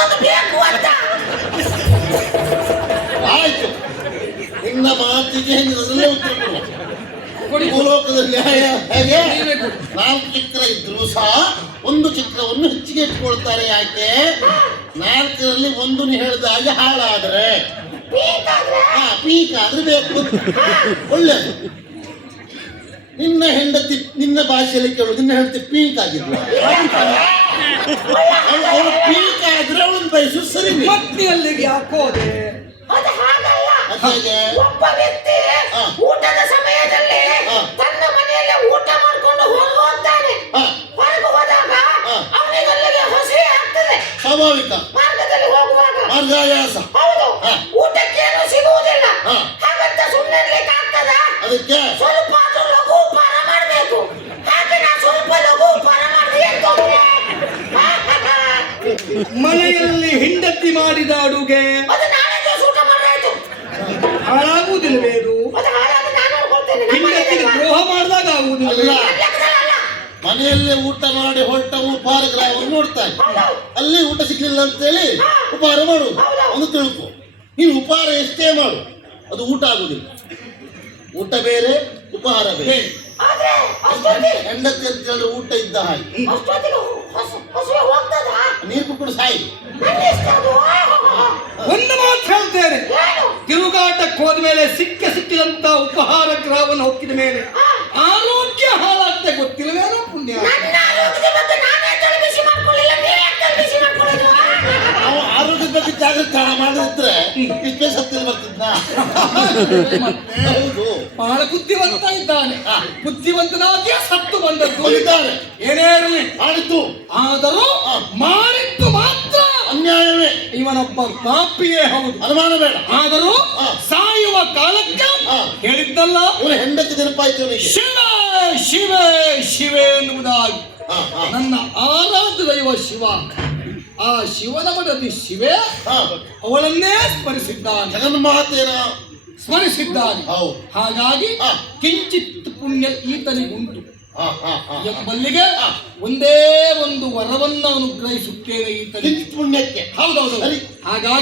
ಇನ್ನೊಂದು ಬೇಕು ಅಂತ. ಆಯ್ತು. ನಿನ್ನ ಮಾತಿಗೆ ಅದರಲ್ಲೇ ಉತ್ತರ ಕೊಡಿ. ಭೂಲೋಕದ ನ್ಯಾಯ ಹೇಗೆ. ನಾಲ್ಕು ಚಕ್ರ ಇದ್ರು ಸಹ ಒಂದು ಚಿತ್ರವನ್ನು ಹೆಚ್ಚಿಗೆ ಇಟ್ಕೊಳ್ತಾರೆ ಯಾಕೆ? ನಾಲ್ಕರಲ್ಲಿ ಒಂದು ಹೇಳಿದಾಗ ಹಾಳಾದ್ರೆ. ಬೇಕಾದ್ರೆ ಹಾ ಪೀಕ್ ಆದ್ರೆ ಬೇಕು. ಒಳ್ಳೆದು. ನಿನ್ನ ಹೆಂಡತಿ ನಿನ್ನ ಭಾಷೆಯಲ್ಲಿ ಕೇಳು. ನಿನ್ನ ಹೆಂಡತಿ ಪೀಕ್ ಆಗಿದ್ಲು. ಪೀಕ್ ಬಯಸು ಸರಿ ಪತ್ನಿ ಅಲ್ಲಿಗೆ ಹಾಕೋದೆ. ಅದು ಹಾಗಲ್ಲ. ಹೇಗೆ ಒಬ್ಬ ವ್ಯಕ್ತಿ ಹಾ. ಊಟದ ಸಮಯದಲ್ಲಿ ಹಾ. ತನ್ನ ಮನೆಯಲ್ಲಿ ಊಟ ಮಾಡ್ಕೊಂಡು ಹೋಗುವಂತಾನೆ. ಹೋಗ್ತಾನೆ ಹಾ. ಹೊರಗೆ ಹೋದಾಗ ಹಾ. ಅವನಿಗೆ ಅಲ್ಲಿಗೆ ಹಸಿ ಆಗ್ತದೆ. ಸ್ವಾಭಾವಿಕ. ಮಾರ್ಗದಲ್ಲಿ ಹೋಗುವಾಗ. ಮಾರ್ಗಾಯಾಸ. ಹೌದು. ಹಾ. ಊಟಕ್ಕೇನು ಸಿಗುವುದಿಲ್ಲ. ಹಾ. ಹಾಗಂತ ಸುಮ್ಮನೆ ಇರ್ಲಿಕ್ಕೆ ಆಗ್ತದ ಅದಕ್ಕೆ? ಸ್ವಲ್ಪ ಆದ್ರೂ ಲಘು ಉಪಹಾರ ಮಾಡ್ಬೇಕು ಹಾಗೆ ನಾ ಸ್ವಲ್ಪ ಲಘು ಉಪಹಾರ ಮಾಡಿದೆ ಏನ್ ತೊಂದ್ರೆ? ಹಾ, ಹಾ, ಹಾ. ಮನೆಯಲ್ಲಿ ಹಿಂಡತಿ ಮಾಡಿದ ಅಡುಗೆ. ಹಾಳಾಗುವುದಿಲ್ಲವೇ ಮನೆಯಲ್ಲಿ ದ್ರೋಹ ಮಾಡಿದಾಗ ಆಗುವುದಿಲ್ಲ. ಮನೆಯಲ್ಲೇ ಊಟ ಮಾಡಿ ಹೊರಟ ಉಪಹಾರ ಗ್ರಾಮ ನೋಡ್ತಾರೆ ಅಲ್ಲಿ ಊಟ ಸಿಗ್ಲಿಲ್ಲ ಅಂತೇಳಿ ಉಪಹಾರ ಮಾಡುದು ಹೌದು. ಒಂದು ತಿಳ್ಕೊ. ನೀನು ಉಪಹಾರ ಎಷ್ಟೇ ಮಾಡು ಅದು ಊಟ ಆಗುದಿಲ್ಲ ಊಟ ಬೇರೆ ಉಪಹಾರ ಬೇರೆ. ಹೆಂಡತಿ ಅಂತ ಹೇಳಿದ್ರೆ ಊಟ ಇದ್ದ ಹಾಗೆ. ನೀರು ಕುಕ್ಕುಡು ಸಾಯಿ ಒಂದು ಮಾತು ಹೇಳ್ತೇನೆ. ತಿರುಗಾಟಕ್ಕೆ ಹೋದ್ಮೇಲೆ ಸಿಕ್ಕ ಸಿಕ್ಕಿದಂತ ಉಪಹಾರ ಗ್ರಹವನ್ನು ಹೊಕ್ಕಿದ ಮೇಲೆ ಆರೋಗ್ಯ ಹಾಳಾಗ್ತದೆ ಗೊತ್ತಿಲ್ಲವೇನೋ ಪುಣ್ಯ. ನನ್ನ ಆರೋಗ್ಯದ ಬಗ್ಗೆ ನಾನೇ ತಲೆ ಬಿಸಿ ಮಾಡ್ಕೊಳ್ಳಿಲ್ಲ ನೀವೇ ಆರೋಗ್ಯದ ಬಗ್ಗೆ ಜಾಗೃತಿ ಮಾಡಿದ್ರೆ ಇಷ್ಟೇ ಸತ್ಯ ಬರ್ತಿದ್ನ? ಹೌದು. ಬಹಳ ಬುದ್ಧಿವಂತ ಇದ್ದಾನೆ. ಬುದ್ಧಿವಂತನಾಗಿ ಬುದ್ಧಿವಂತನಾಗಿಯೇ ಸತ್ತು ಬಂದದ್ದು. ಏನೇ ಇರಲಿ. ಆಡಿತು. ಆದರೂ ಹಾ. ಇವನೊಬ್ಬ ಪಾಪಿಯೇ ಹೌದು. ಅನುಮಾನ ಬೇಡ. ಆದರೂ. ಸಾಯುವ ಕಾಲಕ್ಕೆ. ಹೇಳಿದ್ದಲ್ಲ. ಇವನ ಹೆಂಡತಿ ನೆನಪಾಯ್ತು ಶಿವ ಶಿವ ಶಿವೆ ಎನ್ನುವುದಾಗಿ. ನನ್ನ ಆರಾಧ್ಯ ದೈವ ಶಿವ. ಆ ಶಿವನ ಮಡದಿ ಶಿವೆ. ಅವಳನ್ನೇ ಸ್ಮರಿಸಿದ್ದಾನೆ. ಜಗನ್ಮಾತೇನ ಸ್ಮರಿಸಿದ್ದಾನೆ. ಹಾಗಾಗಿ. ಕಿಂಚಿತ್ ಪುಣ್ಯ ಈತನಿಗುಂಟು. ಎಂಬಲ್ಲಿಗೆ. ಒಂದೇ ಒಂದು ವರವನ್ನು ಅನುಗ್ರಹಿಸುತ್ತೇನೆ ಈ ಕಿಂಚಿತ್ ಪುಣ್ಯಕ್ಕೆ ಹೌದೌದು. ಹಾಗಾಗಿ